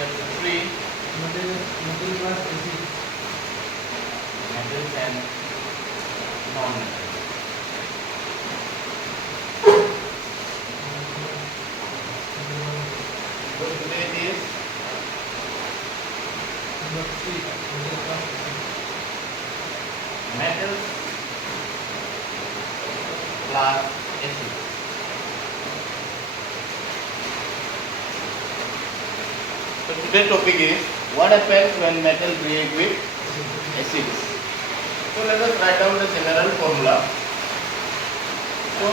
Chapter 3, metal plus acid. metals and non-metals. So today is Number 3, metal plus acid. metals plus acid. So today's topic is what happens when metal react with acids. So let us write down the general formula. So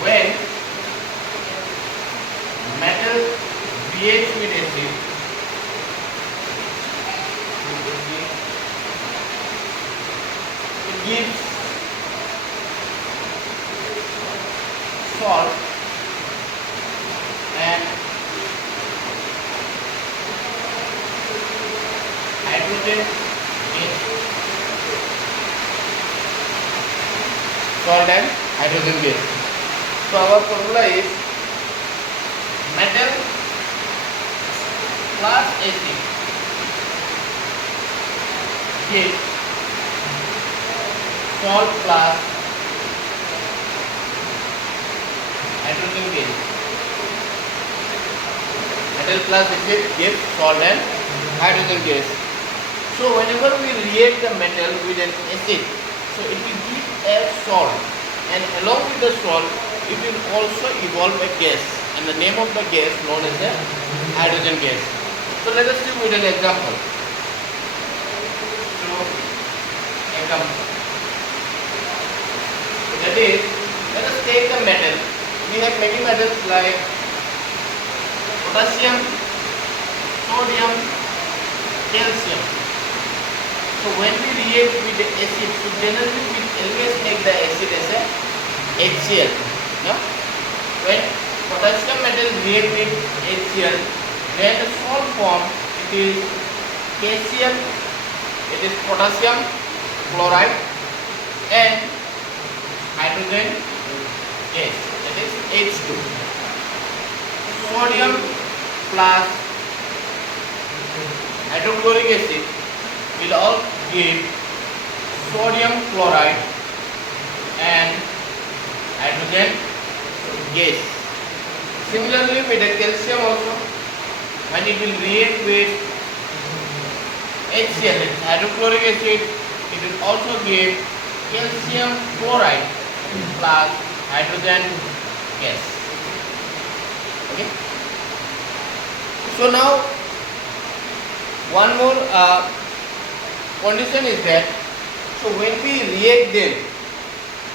when metal reacts with acid, it gives salt and hydrogen gas. Salt and hydrogen gas. So our formula is metal plus acid gives salt plus hydrogen gas. Metal plus acid gives salt and hydrogen gas. So whenever we react the metal with an acid, so it will give a salt, and along with the salt it will also evolve a gas, and the name of the gas known as a hydrogen gas. So let us see with an example. So example, that is, let us take the metal. We have many metals like potassium, sodium, calcium. So when we react with the acid, so generally we always take the acid as a HCl. No? When potassium metal react with HCl, then the salt form it is KCl, it is potassium chloride, and hydrogen gas, that is H2. Sodium plus hydrochloric acid will all give sodium chloride and hydrogen gas. Similarly with the calcium also, when it will react with HCl, hydrochloric acid, it will also give calcium chloride plus hydrogen gas. Okay. So now one more condition is that, so when we react them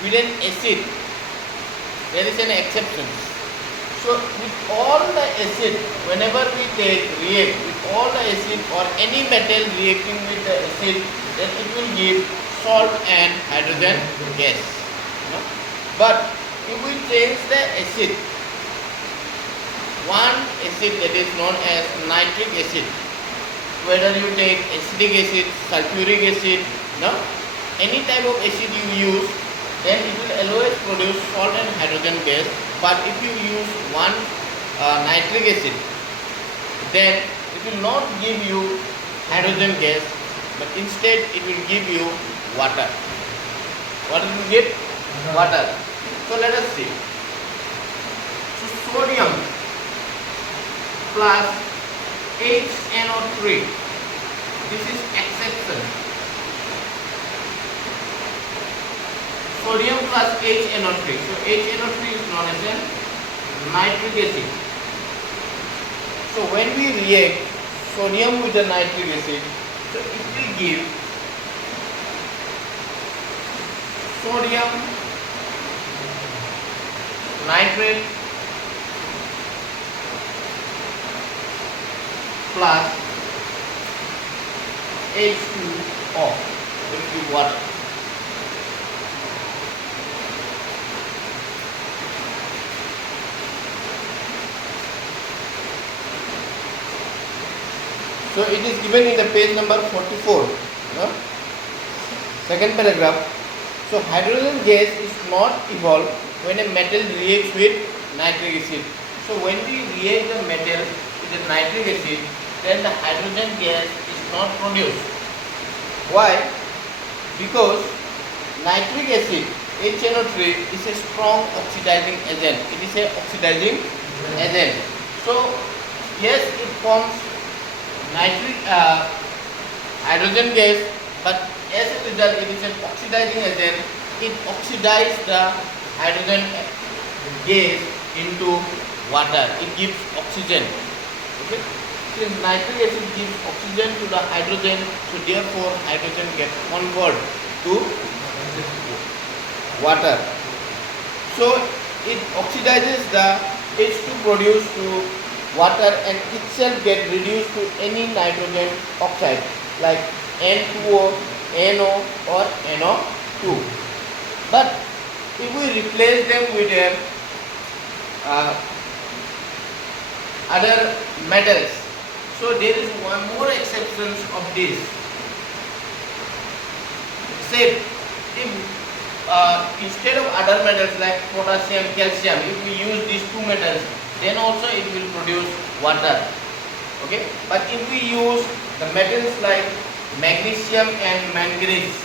with an acid, there is an exception. So with all the acid, whenever we react with all the acid or any metal reacting with the acid, then it will give salt and hydrogen gas. No? But if we change the acid, one acid that is known as nitric acid, whether you take acetic acid, sulfuric acid, no, any type of acid you use, then it will always produce salt and hydrogen gas. But if you use one nitric acid, then it will not give you hydrogen gas, but instead it will give you water. What will you get? Water. So let us see. So sodium plus HNO3. This is exception. Sodium plus HNO3. So HNO3 is known as a nitric acid. So when we react sodium with the nitric acid, so it will give sodium nitrate plus H2O, which will give water. So it is given in the page number 44, no? Second paragraph. So hydrogen gas is not evolved when a metal reacts with nitric acid. So when we react the metal with the nitric acid, then the hydrogen gas is not produced. Why? Because nitric acid HNO3 is a strong oxidizing agent. It is a oxidizing agent. So yes, it forms nitric hydrogen gas, but as a result it is an oxidizing agent. It oxidizes the hydrogen gas into water. It gives oxygen. Okay? Since nitric acid gives oxygen to the hydrogen, so therefore hydrogen gets converted to water. So it oxidizes the H2 produced to water and itself get reduced to any nitrogen oxide like N2O, NO or NO2. But if we replace them with other metals, so there is one more exception of this. Say if instead of other metals like potassium, calcium, if we use these two metals, then also it will produce water. Okay, but if we use the metals like magnesium and manganese,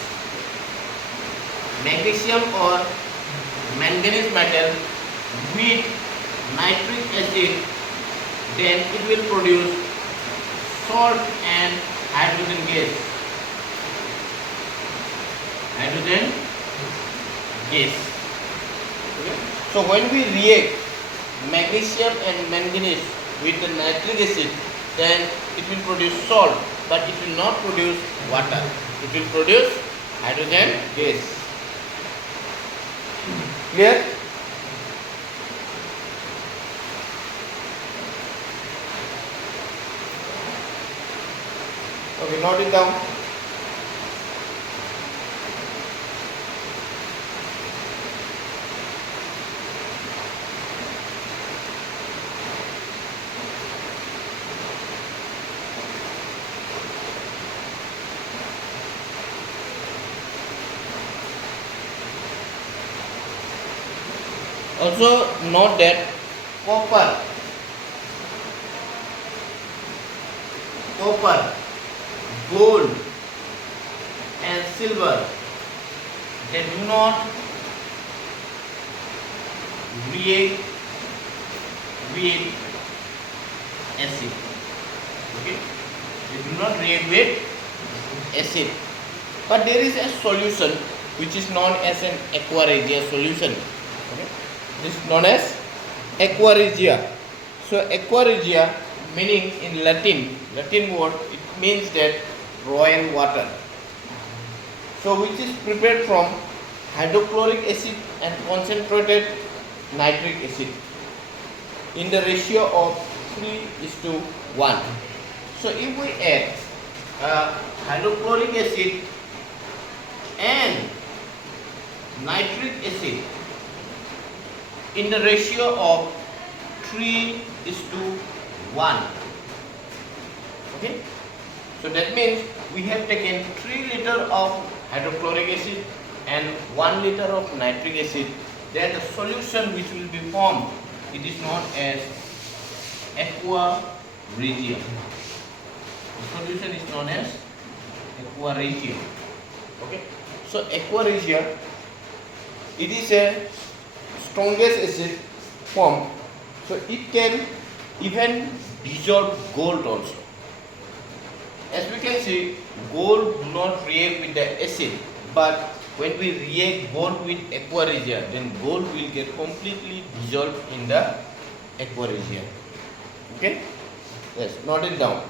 magnesium or manganese metal with nitric acid, then it will produce salt and hydrogen gas. Hydrogen gas. Okay. So when we react magnesium and manganese with the nitric acid, then it will produce salt, but it will not produce water. It will produce hydrogen gas. Clear? Okay, note it down. Also note that copper, gold and silver, they do not react with acid. Okay, they do not react with acid, but there is a solution which is known as an aqua regia solution. Okay, this is known as aqua regia. So aqua regia meaning in Latin word, it means that royal water. So which is prepared from hydrochloric acid and concentrated nitric acid in the ratio of 3:1. So if we add hydrochloric acid and nitric acid in the ratio of 3:1. Okay, so that means we have taken 3 liters of hydrochloric acid and 1 liter of nitric acid. Then the solution which will be formed, it is known as aqua regia. The solution is known as aqua regia. Okay, so aqua regia, it is a strongest acid form, so it can even dissolve gold also. As we can see, gold do not react with the acid, but when we react gold with aqua regia, then gold will get completely dissolved in the aqua regia. Okay, yes, note it down.